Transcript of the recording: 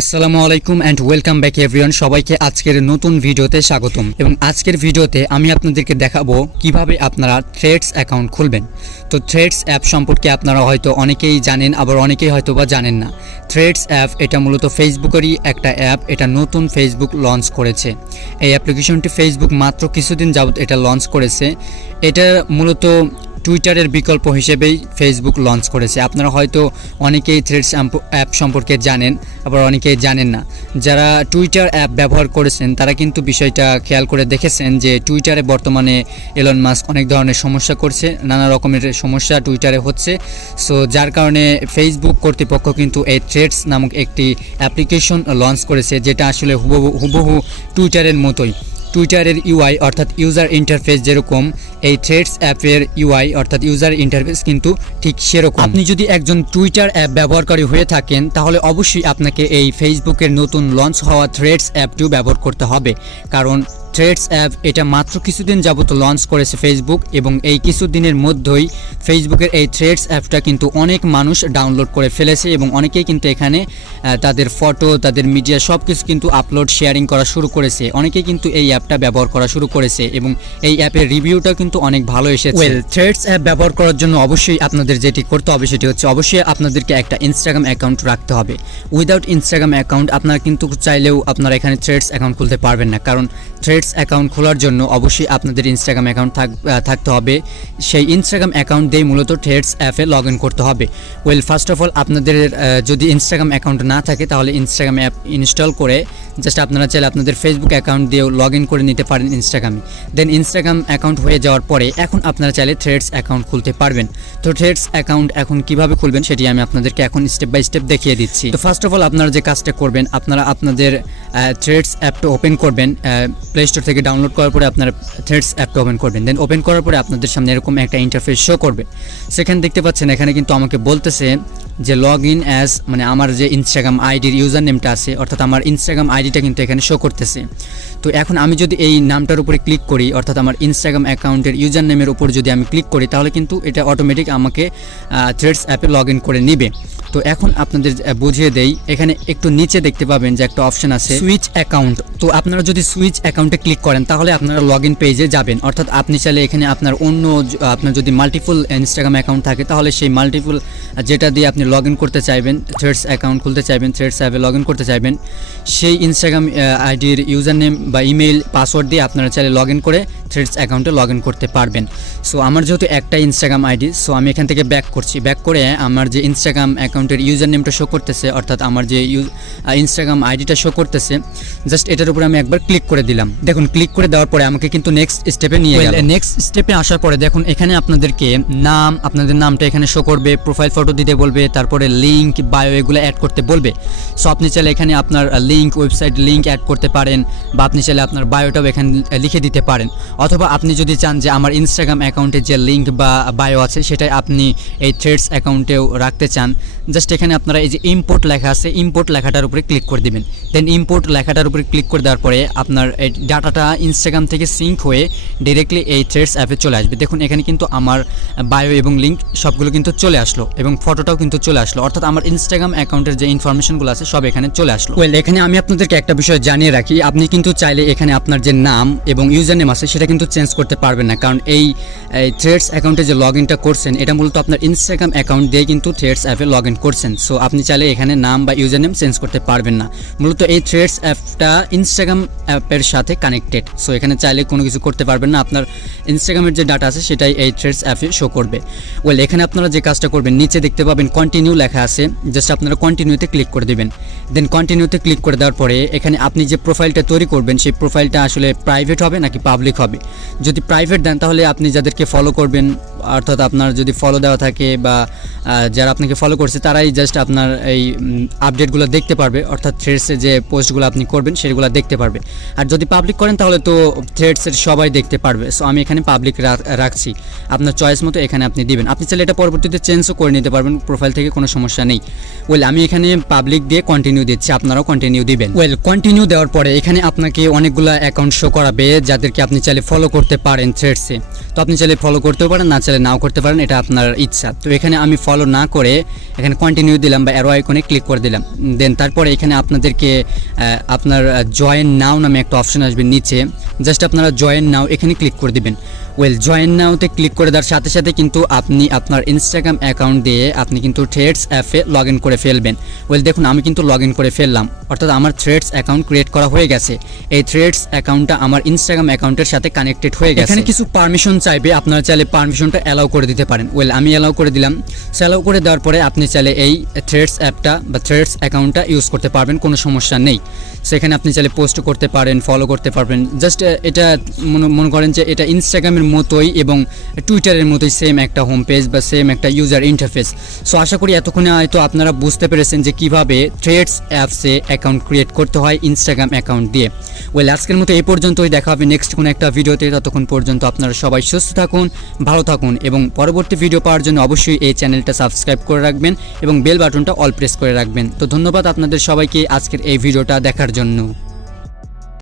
আসসালামুআলাইকুম and welcome back everyone. সবাইকে আজকের নতুন ভিডিওতে স্বাগতম। এবং আজকের ভিডিওতে আমি আপনাদেরকে দেখাবো কিভাবে আপনারা থ্রেডস অ্যাকাউন্ট খুলবেন। তো থ্রেডস অ্যাপ সম্পর্কে আপনারা হয়তো অনেকেই জানেন, আবার অনেকেই হয়তো বা জানেন না। থ্রেডস অ্যাপ এটা মূলত ফেসবুকেরই একটা অ্যাপ। এটা নতুন ফেসবুক লঞ্চ করেছে। এই অ্যাপ্লিকেশনটি ফেসবুক মাত্র কিছুদিন যাবত এটা লঞ্চ করেছে। এটা মূলত টুইটারের বিকল্প হিসেবেই ফেসবুক লঞ্চ করেছে। আপনারা হয়তো অনেকেই থ্রেডস অ্যাপ সম্পর্কে জানেন, আবার অনেকেই জানেন না। যারা টুইটার অ্যাপ ব্যবহার করেছেন তারা কিন্তু বিষয়টা খেয়াল করে দেখেছেন যে টুইটারে বর্তমানে এলন মাস্ক অনেক ধরনের সমস্যা করছে, নানা রকমের সমস্যা টুইটারে হচ্ছে। সো যার কারণে ফেসবুক কর্তৃপক্ষ কিন্তু এই থ্রেডস নামক একটি অ্যাপ্লিকেশন লঞ্চ করেছে, যেটা আসলে হুবহু টুইটারের মতোই। টুইটারের ইউআই অর্থাৎ ইউজার ইন্টারফেস যেরকম, এই থ্রেডস অ্যাপের ইউআই অর্থাৎ ইউজার ইন্টারফেস কিন্তু ঠিক সেরকম। আপনি যদি একজন টুইটার অ্যাপ ব্যবহারকারী হয়ে থাকেন তাহলে অবশ্যই আপনাকে এই ফেসবুকের নতুন লঞ্চ হওয়া থ্রেডস অ্যাপটিও ব্যবহার করতে হবে, কারণ থ্রেডস অ্যাপ এটা মাত্র কিছুদিন যাবত লঞ্চ করেছে ফেসবুক, এবং এই কিছুদিনের মধ্যেই ফেসবুকের এই থ্রেডস অ্যাপটা কিন্তু অনেক মানুষ ডাউনলোড করে ফেলেছে, এবং অনেকেই কিন্তু এখানে তাদের ফটো, তাদের মিডিয়া সব কিছু কিন্তু আপলোড শেয়ারিং করা শুরু করেছে। অনেকেই কিন্তু এই অ্যাপটা ব্যবহার করা শুরু করেছে, এবং এই অ্যাপের রিভিউটা কিন্তু অনেক ভালো এসেছে। থ্রেডস অ্যাপ ব্যবহার করার জন্য অবশ্যই আপনাদের যেটি করতে হবে সেটি হচ্ছে অবশ্যই আপনাদেরকে একটা ইনস্টাগ্রাম অ্যাকাউন্ট রাখতে হবে। উইদাউট ইনস্টাগ্রাম অ্যাকাউন্ট আপনারা কিন্তু চাইলেও আপনারা এখানে থ্রেডস অ্যাকাউন্ট খুলতে পারবেন না, কারণ থ্রেডস অ্যাকাউন্ট খোলার জন্য অবশ্যই আপনাদের ইনস্টাগ্রাম অ্যাকাউন্ট থাকতে হবে। সেই ইনস্টাগ্রাম অ্যাকাউন্ট দিয়ে মূলত থ্রেডস অ্যাপে লগ ইন করতে হবে। ফার্স্ট অফ অল আপনাদের যদি ইনস্টাগ্রাম অ্যাকাউন্ট না থাকে তাহলে ইনস্টাগ্রাম অ্যাপ ইনস্টল করে জাস্ট আপনারা চাইলে আপনাদের ফেসবুক অ্যাকাউন্ট দিয়েও লগ ইন করে নিতে পারেন ইনস্টাগ্রামে। দেন ইনস্টাগ্রাম অ্যাকাউন্ট হয়ে যাওয়ার পরে এখন আপনারা চাইলে থ্রেডস অ্যাকাউন্ট খুলতে পারবেন। তো থ্রেডস অ্যাকাউন্ট এখন কিভাবে খুলবেন সেটি আমি আপনাদেরকে এখন স্টেপ বাই স্টেপ দেখিয়ে দিচ্ছি। তো ফার্স্ট অফ অল আপনারা যে কাজটা করবেন, আপনারা আপনাদের থ্রেডস অ্যাপটা ওপেন করবেন। প্লে স্টোর থেকে ডাউনলোড করার পরে আপনারা থ্রেডস অ্যাপটা ওপেন করবেন। দেন ওপেন করার পরে আপনাদের সামনে এরকম একটা ইন্টারফেস শো করবে। সেখানে দেখতে পাচ্ছেন এখানে কিন্তু আমাকে বলতেছে যে লগ ইন অ্যাজ, মানে আমার যে ইনস্টাগ্রাম আইডির ইউজার নেমটা আছে, অর্থাৎ আমার ইনস্টাগ্রাম আইডিটা কিন্তু এখানে শো করতেছে। তো এখন আমি যদি এই নামটার উপরে ক্লিক করি, অর্থাৎ আমার ইনস্টাগ্রাম অ্যাকাউন্টের ইউজার নেমের উপর যদি আমি ক্লিক করি, তাহলে কিন্তু এটা অটোমেটিক আমাকে থ্রেডস অ্যাপে লগ ইন করে নিবে। তো এখন আপনাদের বুঝিয়ে দেই, এখানে একটু নিচে দেখতে পাবেন যে একটা অপশন আছে সুইচ অ্যাকাউন্ট। তো আপনারা যদি সুইচ অ্যাকাউন্টে ক্লিক করেন তাহলে আপনারা লগ ইন পেজে যাবেন। অর্থাৎ আপনি চাইলে এখানে আপনার যদি মাল্টিপল ইনস্টাগ্রাম অ্যাকাউন্ট থাকে তাহলে সেই মাল্টিপল যেটা দিয়ে আপনি লগ ইন করতে চাইবেন, থ্রেডস অ্যাকাউন্ট খুলতে চাইবেন, থ্রেডস অ্যাপে লগ ইন করতে চাইবেন, সেই ইনস্টাগ্রাম আইডির ইউজার নেম বা ইমেইল পাসওয়ার্ড দিয়ে আপনারা চাইলে লগ ইন করে থ্রেডস অ্যাকাউন্টে লগ ইন করতে পারবেন। সো আমার যেহেতু একটা ইনস্টাগ্রাম আইডি, সো আমি এখান থেকে ব্যাক করছি। ব্যাক করে আমার যে ইনস্টাগ্রাম অ্যাকাউন্টের ইউজার নেমটা শো করতেছে, অর্থাৎ আমার যে ইনস্টাগ্রাম আইডিটা শো করতেছে, জাস্ট এটার উপরে আমি একবার ক্লিক করে দিলাম। দেখুন ক্লিক করে দেওয়ার পরে আমাকে কিন্তু নেক্সট স্টেপে নিয়ে গেল। নেক্সট স্টেপে আসার পরে দেখুন এখানে আপনাদেরকে আপনাদের নামটা এখানে শো করবে, প্রোফাইল ফটো দিতে বলবে, তারপরে লিঙ্ক, বায়ো এগুলো অ্যাড করতে বলবে। সো আপনি চাইলে এখানে আপনার লিঙ্ক, ওয়েবসাইট লিঙ্ক অ্যাড করতে পারেন, বা আপনি চাইলে আপনার বায়োটাও এখানে লিখে দিতে পারেন। অথবা আপনি যদি চান যে আমার ইনস্টাগ্রাম অ্যাকাউন্টে যে লিঙ্ক বা বায়ো আছে সেটাই আপনি এই থ্রেডস অ্যাকাউন্টেও রাখতে চান, জাস্ট এখানে আপনারা এই যে ইম্পোর্ট লেখা আছে, ইম্পোর্ট লেখাটার উপরে ক্লিক করে দিবেন। দেন ইম্পোর্ট লেখাটার উপরে ক্লিক করে দেওয়ার পরে আপনার এই ডাটাটা ইনস্টাগ্রাম থেকে সিঙ্ক হয়ে ডিরেক্টলি এই থ্রেডস অ্যাপে চলে আসবে। দেখুন এখানে কিন্তু আমার বায়ো এবং লিঙ্ক সবগুলো কিন্তু চলে আসলো, এবং ফটোটাও কিন্তু চলে আসলো, অর্থাৎ আমার ইনস্টাগ্রাম অ্যাকাউন্টের যে ইনফরমেশনগুলো আছে সব এখানে চলে আসলো। এখানে আমি আপনাদেরকে একটা বিষয় জানিয়ে রাখি, আপনি কিন্তু চাইলে এখানে আপনার যে নাম এবং ইউজার নেম আছে সেটা কিন্তু চেঞ্জ করতে পারবেন না, কারণ এই থ্রেডস অ্যাকাউন্টে যে লগ ইনটা করছেন এটা মূলত আপনার ইনস্টাগ্রাম অ্যাকাউন্ট দিয়ে কিন্তু থ্রেডস অ্যাপে লগ ইন করছেন। সো আপনি চাইলে এখানে নাম বা ইউজার নেম চেঞ্জ করতে পারবেন না। মূলত এই থ্রেডস অ্যাপটা ইনস্টাগ্রাম অ্যাপের সাথে কানেক্টেড। সো এখানে চাইলে কোনো কিছু করতে পারবেন না, আপনার ইনস্টাগ্রামের যে ডাটা আছে সেটাই এই থ্রেডস অ্যাপে শো করবে। এখানে আপনারা যে কাজটা করবেন, নিচে দেখতে পাবেন কন্টিনিউ লেখা আছে, জাস্ট আপনারা কন্টিনিউতে ক্লিক করে দেবেন। দেন কন্টিনিউতে ক্লিক করে দেওয়ার পরে এখানে আপনি যে প্রোফাইলটা তৈরি করবেন সেই প্রোফাইলটা আসলে প্রাইভেট হবে নাকি পাবলিক হবে। যদি প্রাইভেট দেন তাহলে আপনি যাদেরকে ফলো করবেন, অর্থাৎ আপনার যদি ফলো দেওয়া থাকে বা যারা আপনাকে ফলো করছে তারাই জাস্ট আপনার এই আপডেটগুলো দেখতে পারবে, অর্থাৎ থ্রেডসে যে পোস্টগুলো আপনি করবেন সেগুলো দেখতে পারবে। আর যদি পাবলিক করেন তাহলে তো থ্রেডসের সবাই দেখতে পারবে। সো আমি এখানে পাবলিক রাখছি, আপনার চয়েস মতো এখানে আপনি দিবেন। আপনি চাইলে এটা পরবর্তীতে চেঞ্জও করে নিতে পারবেন প্রোফাইল থেকে, কোনো সমস্যা নেই। আমি এখানে পাবলিক দিয়ে কন্টিনিউ দিচ্ছি, আপনারাও কন্টিনিউ দিবেন। কন্টিনিউ দেওয়ার পরে এখানে আপনাকে অনেকগুলো অ্যাকাউন্ট শো করাবে যাদেরকে আপনি চাইলে ফলো করতে পারেন থ্রেডসে। তো আপনি চাইলে ফলো করতেও পারেন, না চাইলে নাও করতে পারেন, এটা আপনার ইচ্ছা। তো এখানে আমি ফলো না করে এখানে এখানে কন্টিনিউ দিলাম বা অ্যারো আইকনে ক্লিক করে দিলাম। দেন তারপরে এখানে আপনাদেরকে আপনার জয়েন নাও নামে একটা অপশন আসবে নিচে, জাস্ট আপনারা জয়েন নাও এখানে ক্লিক করে দিবেন। জয়েন নাওতে ক্লিক করে দেওয়ার সাথে সাথে কিন্তু আপনি আপনার ইনস্টাগ্রাম অ্যাকাউন্ট দিয়ে আপনি কিন্তু থ্রেডস অ্যাপে লগ ইন করে ফেলবেন। দেখুন আমি কিন্তু লগ ইন করে ফেললাম, অর্থাৎ আমার থ্রেডস অ্যাকাউন্ট ক্রিয়েট করা হয়ে গেছে। এই থ্রেডস অ্যাকাউন্টটা আমার ইনস্টাগ্রাম অ্যাকাউন্টের সাথে কানেক্টেড হয়ে গেছে। এখানে কিছু পারমিশন চাইবে, আপনারা চাইলে পারমিশনটা অ্যালাউ করে দিতে পারেন। আমি অ্যালাউ করে দিলাম। অ্যালাউ করে দেওয়ার পরে আপনি চাইলে এই থ্রেডস অ্যাপটা বা থ্রেডস অ্যাকাউন্টটা ইউজ করতে পারবেন, কোনো সমস্যা নেই। সেখানে আপনি চাইলে পোস্ট করতে পারেন, ফলো করতে পারবেন। জাস্ট এটা মনে করেন যে এটা ইনস্টাগ্রামের মতোই এবং টুইটারের মতোই সেম একটা হোম পেজ বা সেম একটা ইউজার ইন্টারফেস। সো আশা করি এতক্ষণে হয়তো আপনারা বুঝতে পেরেছেন যে কিভাবে থ্রেডস অ্যাপসে অ্যাকাউন্ট ক্রিয়েট করতে হয় ইনস্টাগ্রাম অ্যাকাউন্ট দিয়ে। আজকের মতো এই পর্যন্তই, দেখা হবে নেক্সট কোনো একটা ভিডিওতে। ততক্ষণ পর্যন্ত আপনারা সবাই সুস্থ থাকুন, ভালো থাকুন এবং পরবর্তী ভিডিও পাওয়ার জন্য অবশ্যই এই চ্যানেলটা সাবস্ক্রাইব করে রাখবেন এবং বেল বাটনটা অল প্রেস করে রাখবেন। তো ধন্যবাদ আপনাদের সবাইকে আজকের এই ভিডিওটা দেখার জন্য।